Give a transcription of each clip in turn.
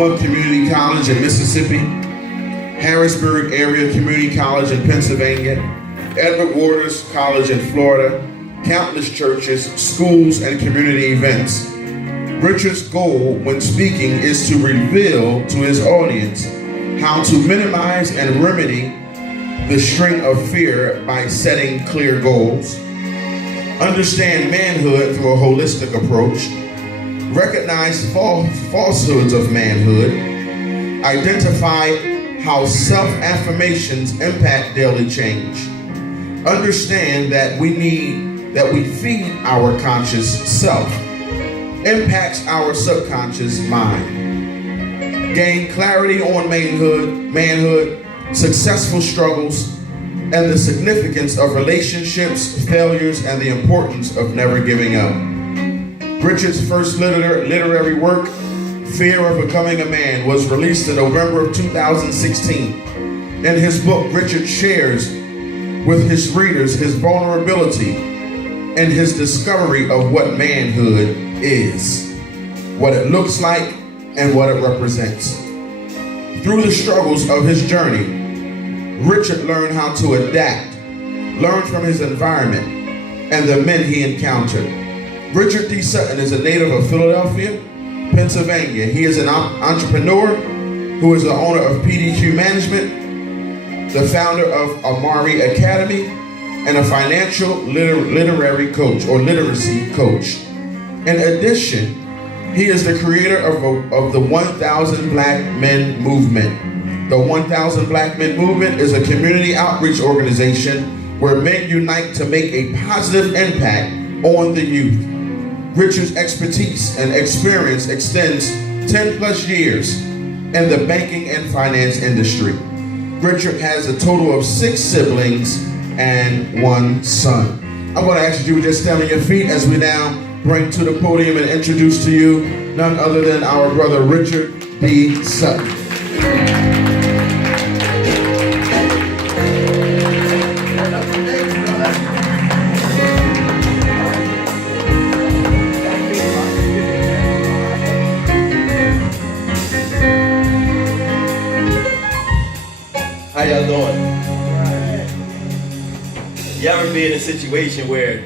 Community College in Mississippi, Harrisburg Area Community College in Pennsylvania, Edward Waters College in Florida, countless churches, schools, and community events. Richard's goal when speaking is to reveal to his audience how to minimize and remedy the string of fear by setting clear goals, understand manhood through a holistic approach, recognize falsehoods of manhood, identify how self-affirmations impact daily change, understand that we feed our conscious self, impacts our subconscious mind, gain clarity on manhood, successful struggles, and the significance of relationships, failures, and the importance of never giving up. Richard's first literary work, Fear of Becoming a Man, was released in November of 2016. In his book, Richard shares with his readers his vulnerability and his discovery of what manhood is, what it looks like, and what it represents. Through the struggles of his journey, Richard learned how to adapt, learn from his environment, and the men he encountered. Richard D. Sutton is a native of Philadelphia, Pennsylvania. He is an entrepreneur who is the owner of PDQ Management, the founder of Amari Academy, and a financial literary coach or literacy coach. In addition, he is the creator of the 1,000 Black Men Movement. The 1,000 Black Men Movement is a community outreach organization where men unite to make a positive impact on the youth. Richard's expertise and experience extends 10 plus years in the banking and finance industry. Richard has a total of 6 siblings and 1 son. I'm going to ask you to just stand on your feet as we now bring to the podium and introduce to you none other than our brother Richard D. Sutton. How y'all doing? You ever be in a situation where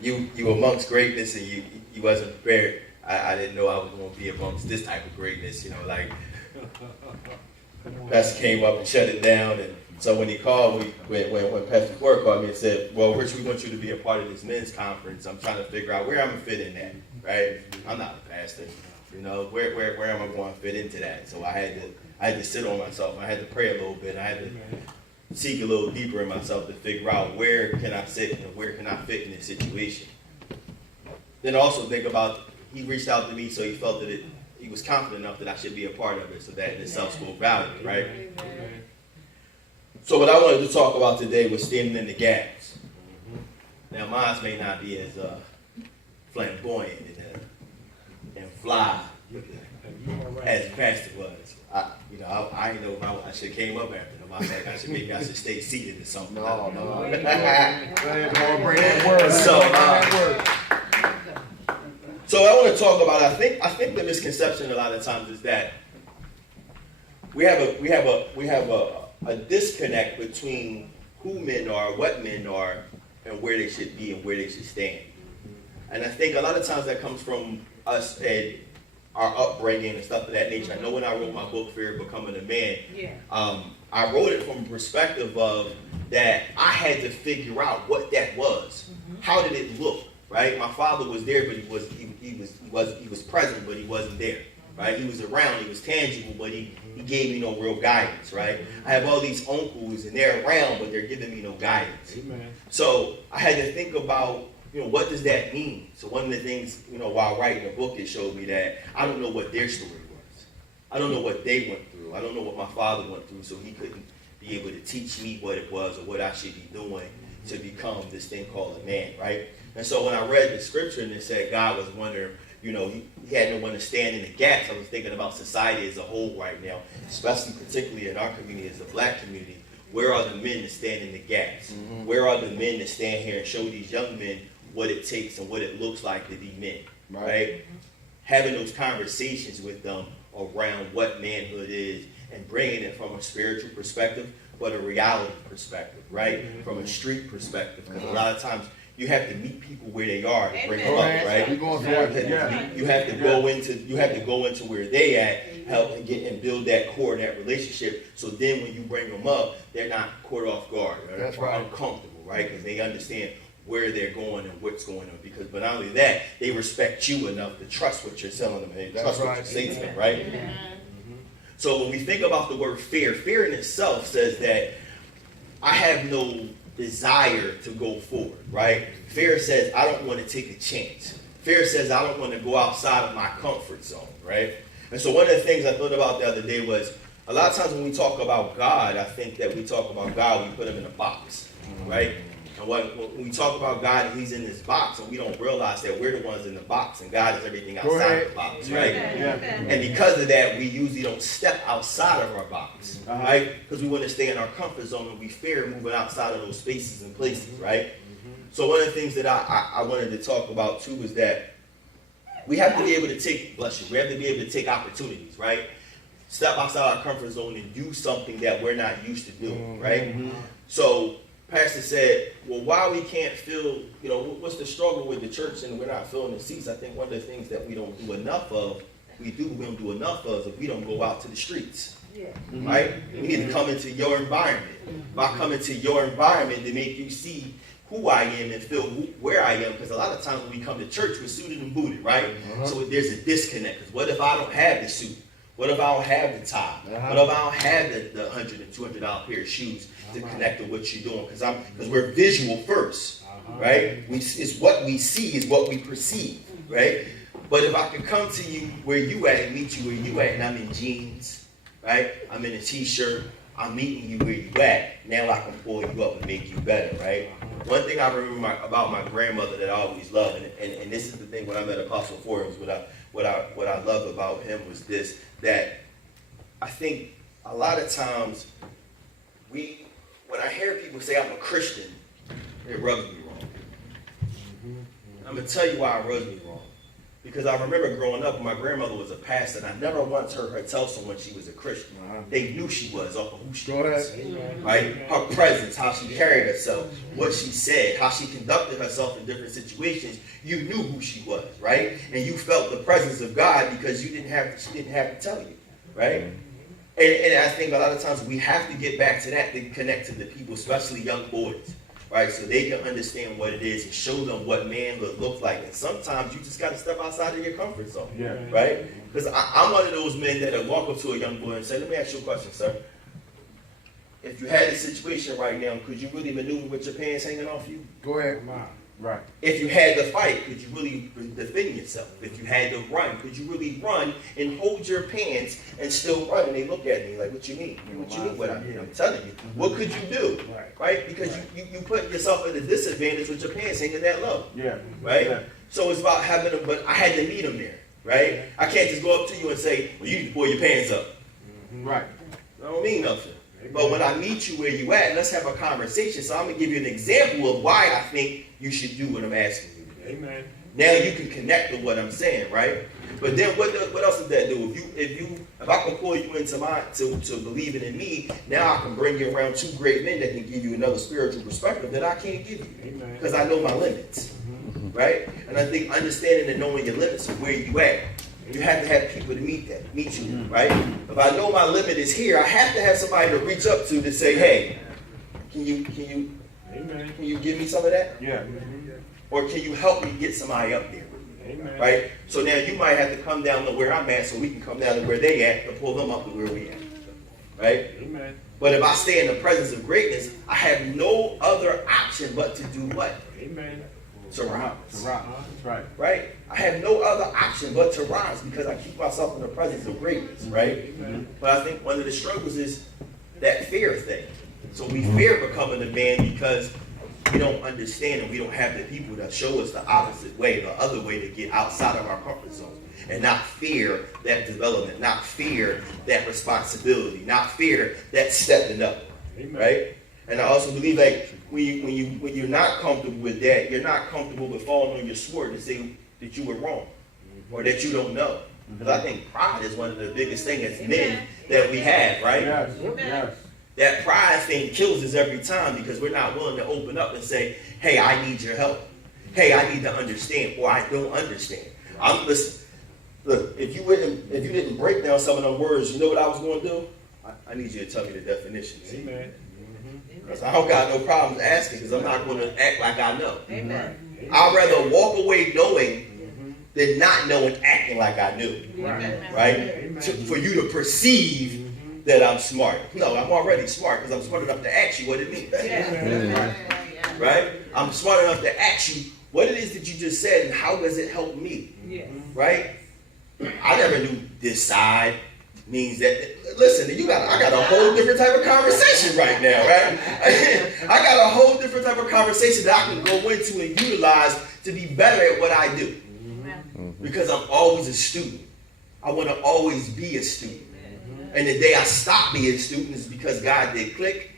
you amongst greatness and you wasn't prepared? I didn't know I was going to be amongst this type of greatness, like Pastor came up and shut it down. And so when he called, when Pastor Ford called me and said, well, Rich, we want you to be a part of this men's conference. I'm trying to figure out where I'm going to fit in that, right? I'm not a pastor, where am I going to fit into that? So I had to sit on myself. I had to pray a little bit. I had to seek a little deeper in myself to figure out where can I sit and where can I fit in this situation. Then also think about, he reached out to me so he felt that he was confident enough that I should be a part of it, so that in itself spoke value, right? So what I wanted to talk about today was standing in the gaps. Now mine may not be as flamboyant and fly as Pastor was. I didn't know if I should have came up after him. I think I should stay seated or something. No. Bring that word. So I want to talk about. I think the misconception a lot of times is that we have a disconnect between who men are, what men are, and where they should be and where they should stand. And I think a lot of times that comes from us and our upbringing and stuff of that nature. I know when I wrote my book, Fear of Becoming a Man, I wrote it from a perspective of that I had to figure out what that was. How did it look, right? My father was there, but he was present, but he wasn't there, right? He was around, he was tangible, but he gave me no real guidance, right? I have all these uncles and they're around, but they're giving me no guidance. Amen. So I had to think about, what does that mean? So one of the things, while writing the book, it showed me that I don't know what their story was. I don't know what they went through. I don't know what my father went through, so he couldn't be able to teach me what it was or what I should be doing to become this thing called a man, right? And so when I read the scripture and it said God was wondering, he had no one to stand in the gaps, I was thinking about society as a whole right now, especially particularly in our community as the Black community. Where are the men to stand in the gaps? Mm-hmm. Where are the men to stand here and show these young men what it takes and what it looks like to be men, right? having those conversations with them around what manhood is and bringing it from a spiritual perspective, but a reality perspective, right? From a street perspective, because a lot of times you have to meet people where they are to bring them up, right? We going for it. You have to go into where they at, help and get and build that core and that relationship. So then when you bring them up, they're not caught off guard, or That's right. uncomfortable, right? Because they understand where they're going and what's going on. Because, but not only that, they respect you enough to trust what you're telling them and trust what you say to them, right? So when we think about the word fear, fear in itself says that I have no desire to go forward, right? Fear says I don't want to take a chance. Fear says I don't want to go outside of my comfort zone, right? And so one of the things I thought about the other day was a lot of times when we talk about God, I think that we talk about God, we put him in a box, right? And when we talk about God, he's in this box, and we don't realize that we're the ones in the box, and God is everything outside the box, right? And because of that, we usually don't step outside of our box, right? Because we want to stay in our comfort zone, and we fear moving outside of those spaces and places, right? So one of the things that I wanted to talk about too is that we have to be able to take, bless you, we have to be able to take opportunities, right? Step outside our comfort zone and do something that we're not used to doing, right? So Pastor said, well, why we can't fill, what's the struggle with the church and we're not filling the seats? I think one of the things that we don't do enough of, we don't do enough of, is we don't go out to the streets, right? We need to come into your environment. If I come into your environment to make you see who I am and feel where I am, because a lot of times when we come to church, we're suited and booted, right? So there's a disconnect, because what if I don't have the suit? What if I don't have the tie? What if I don't have the $100 and $200 pair of shoes to connect to what you're doing? Because we're visual first, right? It's what we see is what we perceive, right? But if I could come to you where you at and meet you where you at, and I'm in jeans, right? I'm in a t-shirt. I'm meeting you where you at. Now I can pull you up and make you better, right? One thing I remember about my grandmother that I always loved, and this is the thing when I met Apostle Forbes, what I love about him was this, that I think a lot of times when I hear people say I'm a Christian, it rubs me wrong. I'm going to tell you why it rubs me wrong. Because I remember growing up, my grandmother was a pastor, and I never once heard her tell someone she was a Christian. They knew she was off of who she was, right? Her presence, how she carried herself, what she said, how she conducted herself in different situations. You knew who she was, right? And you felt the presence of God because she didn't have to tell you, right? And I think a lot of times we have to get back to that to connect to the people, especially young boys, right? So they can understand what it is and show them what manhood looks like. And sometimes you just got to step outside of your comfort zone, right? Because I'm one of those men that will walk up to a young boy and say, let me ask you a question, sir. If you had a situation right now, could you really maneuver with your pants hanging off you? Go ahead. Right. If you had to fight, could you really defend yourself? If you had to run, could you really run and hold your pants and still run? And they look at me like, what you mean? What you mean? What I'm telling you. What could you do? Right? Because you put yourself at a disadvantage with your pants hanging that low. Right? Yeah. So it's about having them, but I had to meet them there. Right? I can't just go up to you and say, well, you need to pull your pants up. Right. I don't mean nothing. But when I meet you where you at, let's have a conversation. So I'm going to give you an example of why I think you should do what I'm asking you to do. Amen. Now you can connect to what I'm saying, right? But then what else does that do? If I can pull you into to believing in me, now I can bring you around two great men that can give you another spiritual perspective that I can't give you. Because I know my limits. Right? And I think understanding and knowing your limits of where you at, you have to have people to meet you, right? If I know my limit is here, I have to have somebody to reach up to say, hey, can you give me some of that? Yeah. Or can you help me get somebody up there? Amen. Right? So now you might have to come down to where I'm at so we can come down to where they at to pull them up to where we at. Right? Amen. But if I stay in the presence of greatness, I have no other option but to do what? Amen. To rise. That's right. Right? I have no other option but to rise because I keep myself in the presence of greatness, right? But I think one of the struggles is that fear thing. So we fear becoming a man because we don't understand and we don't have the people that show us the opposite way, the other way to get outside of our comfort zone and not fear that development, not fear that responsibility, not fear that stepping up, right? And I also believe like when you're not comfortable with that, you're not comfortable with falling on your sword to say that you were wrong. or that you don't know. Because I think pride is one of the biggest things as men that we have, right? Yes, yes. That pride thing kills us every time because we're not willing to open up and say, hey, I need your help. Hey, I need to understand, or I don't understand. Listen, look, if you didn't break down some of them words, you know what I was going to do? I need you to tell me the definitions. Amen. Because I don't got no problems asking because I'm not going to act like I know. Amen. I'd rather walk away knowing than not knowing, acting like I knew. Right? For you to perceive that I'm smart. No, I'm already smart because I'm smart enough to ask you what it means. Right? I'm smart enough to ask you what it is that you just said and how does it help me. Right? I never knew this side means that. Listen, I got a whole different type of conversation right now, right? I got a whole different type of conversation that I can go into and utilize to be better at what I do. Because I'm always a student. I want to always be a student. And the day I stop being a student is because God did click.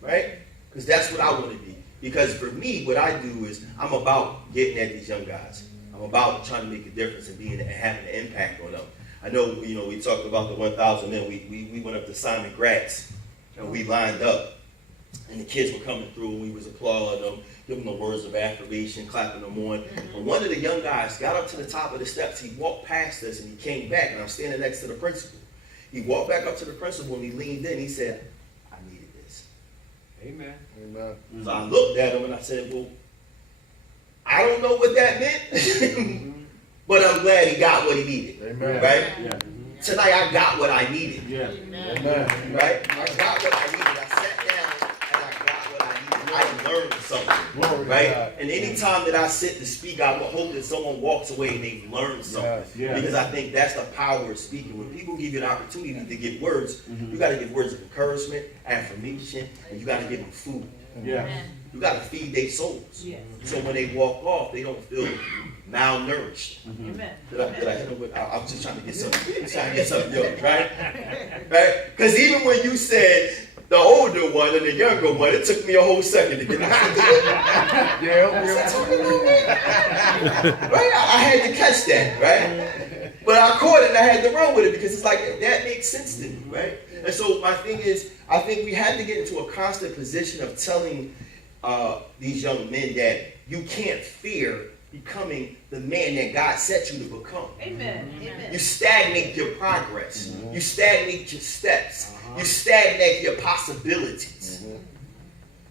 Right? Because that's what I want to be. Because for me, what I do is I'm about getting at these young guys. I'm about trying to make a difference and having an impact on them. I know, we talked about the 1,000 men. We went up to Simon Gratz and we lined up. And the kids were coming through and we was applauding them, giving them words of affirmation, clapping them on. And one of the young guys got up to the top of the steps. He walked past us and he came back. And I'm standing next to the principal. He walked back up to the principal and he leaned in. He said, I needed this. Amen. So I looked at him and I said, well, I don't know what that meant, but I'm glad he got what he needed. Amen. Right? Yeah. Tonight I got what I needed. Yeah. Amen. Right? I got what I needed. I sat down and I got what I needed. I learned something. Glory to Right? God. And anytime that I sit to speak, I will hope that someone walks away and they've learned something. Yes, yes. Because I think that's the power of speaking. When people give you an opportunity to give words, you got to give words of encouragement, affirmation, and you got to give them food. Yeah. You got to feed their souls. So when they walk off, they don't feel malnourished. Did I hit them with? I'm just trying to get some yours, right? Right? Because even when you said the older one and the younger one, it took me a whole second to get it. Right? I had to catch that, right? But I caught it and I had to run with it because it's like, that makes sense to me, right? And so my thing is, I think we have to get into a constant position of telling these young men that you can't fear becoming the man that God set you to become. Amen. You stagnate your progress. You stagnate your steps. You stagnate your possibilities.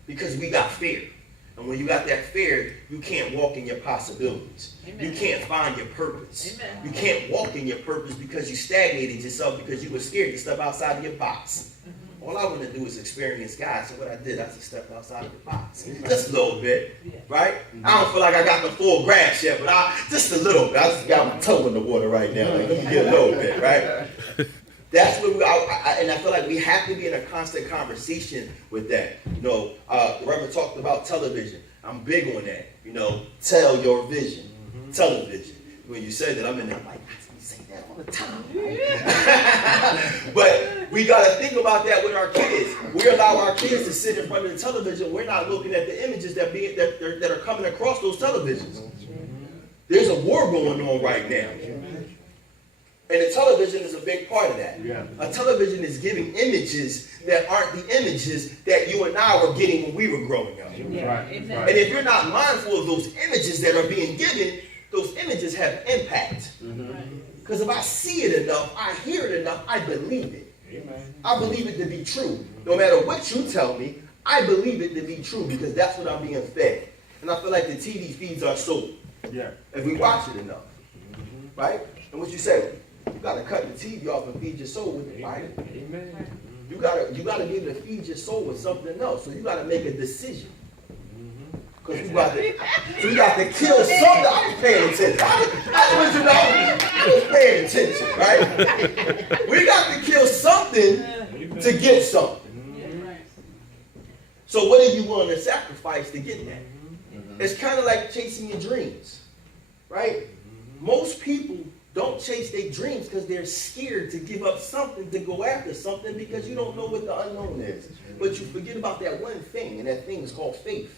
Because we got fear. And when you got that fear, you can't walk in your possibilities. You can't find your purpose. You can't walk in your purpose because you stagnated yourself because you were scared to step outside of your box. All I want to do is experience God. So what I did, I just stepped outside of the box. Just a little bit, right? I don't feel like I got the full grasp yet, but just a little bit. I just got my toe in the water right now. Like, let me get a little bit, right? That's what and I feel like we have to be in a constant conversation with that. The Reverend talked about television. I'm big on that. Tell your vision. Television. When you said that, I'm in there like, I say that all the time. But we got to think about that with our kids. We allow our kids to sit in front of the television. We're not looking at the images that are coming across those televisions. There's a war going on right now. And the television is a big part of that. Yeah. A television is giving images that aren't the images that you and I were getting when we were growing up. Right. And if you're not mindful of those images that are being given, those images have impact. Because if I see it enough, I hear it enough, I believe it. Amen. I believe it to be true. No matter what you tell me, I believe it to be true because that's what I'm being fed. And I feel like the TV feeds our soul. Yeah. If we watch it enough. Right? And what you say, you got to cut the TV off and feed your soul with the Bible. Amen. You gotta be able to feed your soul with something else. So you gotta make a decision. Because we got to kill something. I was paying attention. I was paying attention, right? We got to kill something to get something. So what are you willing to sacrifice to get that? It's kind of like chasing your dreams, right? Most people don't chase their dreams because they're scared to give up something to go after something because you don't know what the unknown is. But you forget about that one thing, and that thing is called faith.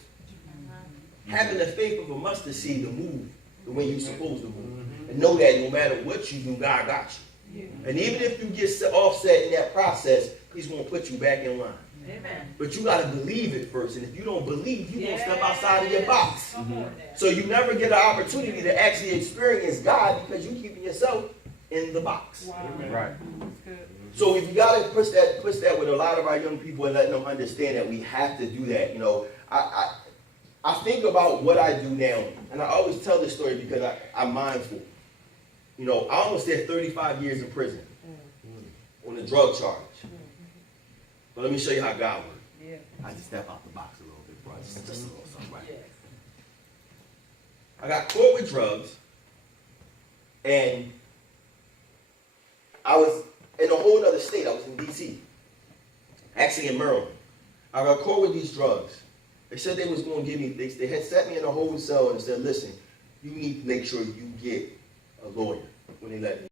Having the faith of a mustard seed to move the way you're supposed to move. And know that no matter what you do, God got you. And even if you get offset in that process, he's going to put you back in line. Amen. But you got to believe it first. And if you don't believe, you're going to step outside of your box. So you never get an opportunity to actually experience God because you're keeping yourself in the box. Right. So if you got to push that with a lot of our young people and letting them understand that we have to do that. You know, I think about what I do now, and I always tell this story because I'm mindful. You know, I almost did 35 years in prison on a drug charge. But let me show you how God works. I just step out the box a little bit, bro. Just a little something, right? I got caught with drugs, and I was in a whole other state. I was in D.C., actually in Maryland. I got caught with these drugs. They said they was going to give me, they had set me in a holding cell and said, listen, you need to make sure you get a lawyer when they let me.